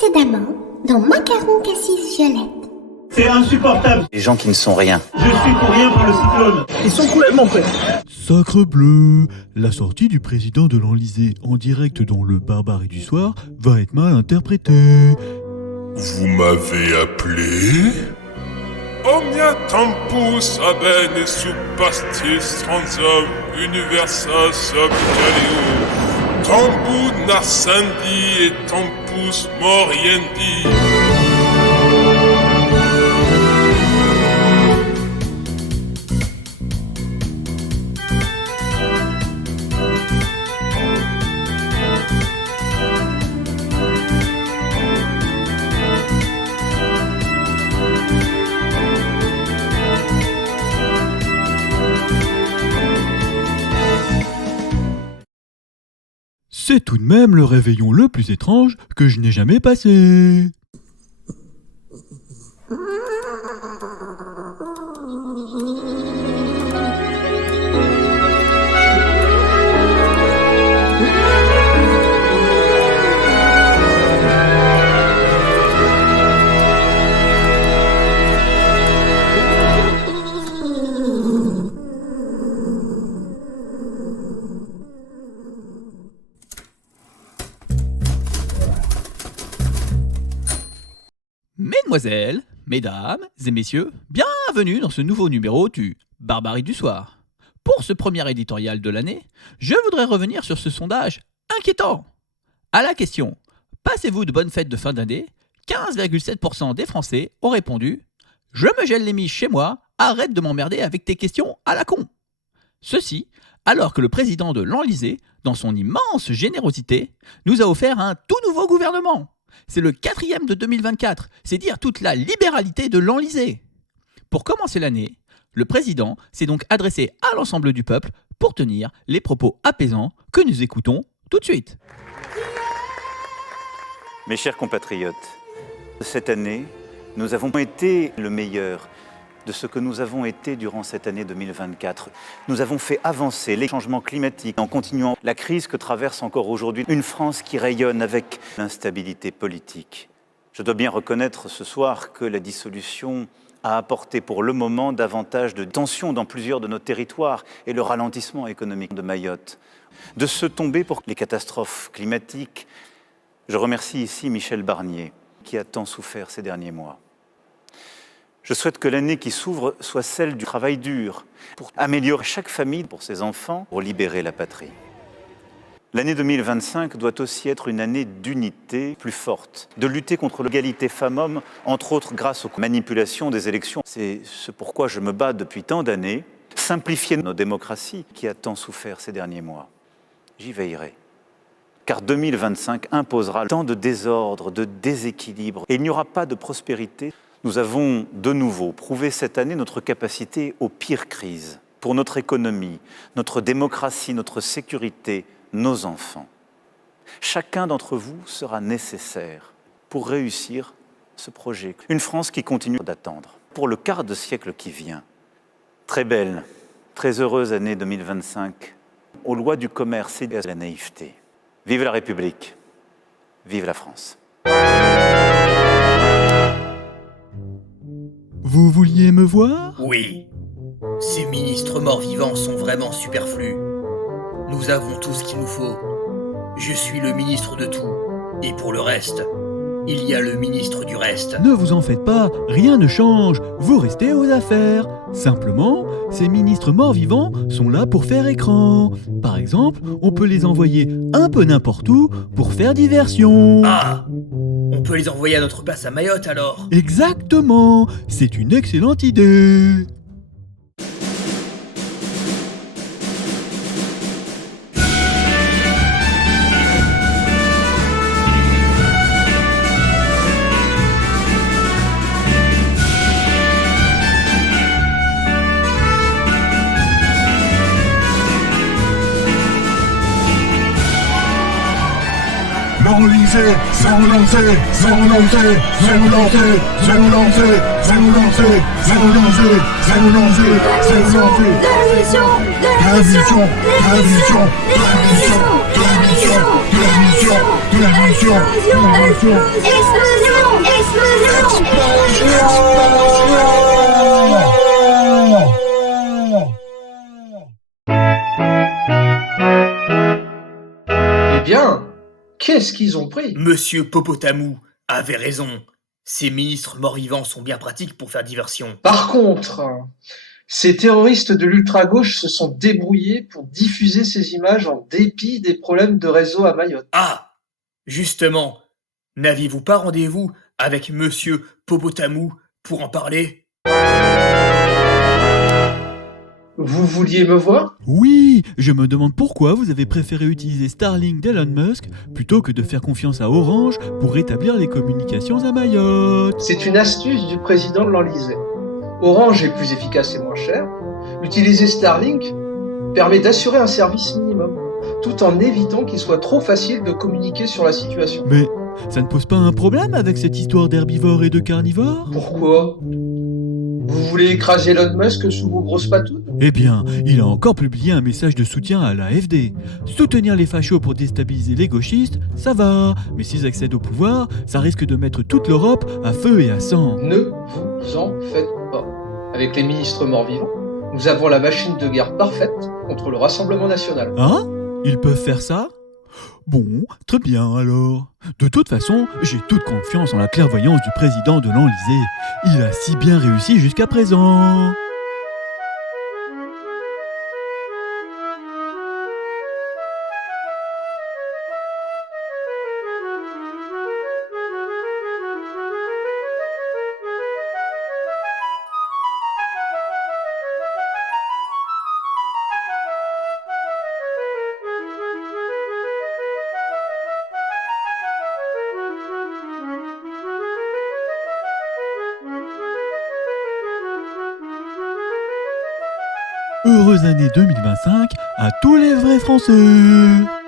Précédemment, dans Macaron Cassis Violette. C'est insupportable. Les gens qui ne sont rien. Je suis pour rien pour le cyclone. Ils sont complètement prêts. Sacre bleu! La sortie du président de l'Enlisée en direct dans Le Barbarie du soir va être mal interprétée. Vous m'avez appelé? Omnia tempus abene subpastis transum universa sub caleo. Tambu nascendi et tempus moriendi. C'est tout de même le réveillon le plus étrange que je n'ai jamais passé. Mesdemoiselles, mesdames et messieurs, bienvenue dans ce nouveau numéro du Barbarie du soir. Pour ce premier éditorial de l'année, je voudrais revenir sur ce sondage inquiétant. À la question « Passez-vous de bonnes fêtes de fin d'année ?», 15,7% des Français ont répondu « Je me gèle les miches chez moi, arrête de m'emmerder avec tes questions à la con ». Ceci alors que le président de l'Enlisée, dans son immense générosité, nous a offert un tout nouveau gouvernement. C'est le 4e de 2024, c'est dire toute la libéralité de l'Enlisée. Pour commencer l'année, le président s'est donc adressé à l'ensemble du peuple pour tenir les propos apaisants que nous écoutons tout de suite. Mes chers compatriotes, cette année, nous avons été le meilleur de ce que nous avons été durant cette année 2024. Nous avons fait avancer les changements climatiques en continuant la crise que traverse encore aujourd'hui une France qui rayonne avec l'instabilité politique. Je dois bien reconnaître ce soir que la dissolution a apporté pour le moment davantage de tensions dans plusieurs de nos territoires et le ralentissement économique de Mayotte. De se tomber pour les catastrophes climatiques, je remercie ici Michel Barnier qui a tant souffert ces derniers mois. Je souhaite que l'année qui s'ouvre soit celle du travail dur pour améliorer chaque famille pour ses enfants, pour libérer la patrie. L'année 2025 doit aussi être une année d'unité plus forte, de lutter contre l'égalité femmes-hommes, entre autres grâce aux manipulations des élections. C'est ce pourquoi je me bats depuis tant d'années, simplifier nos démocraties qui a tant souffert ces derniers mois. J'y veillerai. Car 2025 imposera tant de désordre, de déséquilibre, et il n'y aura pas de prospérité. Nous avons de nouveau prouvé cette année notre capacité aux pires crises, pour notre économie, notre démocratie, notre sécurité, nos enfants. Chacun d'entre vous sera nécessaire pour réussir ce projet. Une France qui continue d'attendre pour le quart de siècle qui vient. Très belle, très heureuse année 2025, aux lois du commerce et à la naïveté. Vive la République, vive la France. Vous vouliez me voir ? Oui. Ces ministres morts-vivants sont vraiment superflus. Nous avons tout ce qu'il nous faut. Je suis le ministre de tout. Et pour le reste, il y a le ministre du reste. Ne vous en faites pas, rien ne change, vous restez aux affaires. Simplement, ces ministres morts-vivants sont là pour faire écran. Par exemple, on peut les envoyer un peu n'importe où pour faire diversion. Ah, on peut les envoyer à notre place à Mayotte alors. Exactement, c'est une excellente idée. L'Enlisée, c'est l'Enlisée, c'est l'Enlisée, c'est l'Enlisée, c'est l'Enlisée, c'est l'Enlisée, c'est l'Enlisée, c'est l'Enlisée, c'est l'Enlisée. La vision, la vision, la vision, la vision, la vision, la vision. de la mission. Eh bien, qu'est-ce qu'ils ont pris? Monsieur Popotamou avait raison. Ces ministres morts-vivants sont bien pratiques pour faire diversion. Par contre, ces terroristes de l'ultra-gauche se sont débrouillés pour diffuser ces images en dépit des problèmes de réseau à Mayotte. Ah, justement, n'aviez-vous pas rendez-vous avec Monsieur Popotamou pour en parler? Vous vouliez me voir? Oui, je me demande pourquoi vous avez préféré utiliser Starlink d'Elon Musk plutôt que de faire confiance à Orange pour rétablir les communications à Mayotte. C'est une astuce du président de l'Enlisée. Orange est plus efficace et moins cher. Utiliser Starlink permet d'assurer un service minimum, tout en évitant qu'il soit trop facile de communiquer sur la situation. Mais ça ne pose pas un problème avec cette histoire d'herbivores et de carnivores? Pourquoi? Vous voulez écraser Elon Musk sous vos grosses patounes? Eh bien, il a encore publié un message de soutien à l'AfD. Soutenir les fachos pour déstabiliser les gauchistes, ça va, mais s'ils accèdent au pouvoir, ça risque de mettre toute l'Europe à feu et à sang. Ne vous en faites pas. Avec les ministres morts-vivants, nous avons la machine de guerre parfaite contre le Rassemblement national. Hein? Ils peuvent faire ça? Bon, très bien alors. De toute façon, j'ai toute confiance en la clairvoyance du président de l'Enlisée. Il a si bien réussi jusqu'à présent. Heureuse année 2025 à tous les vrais Français!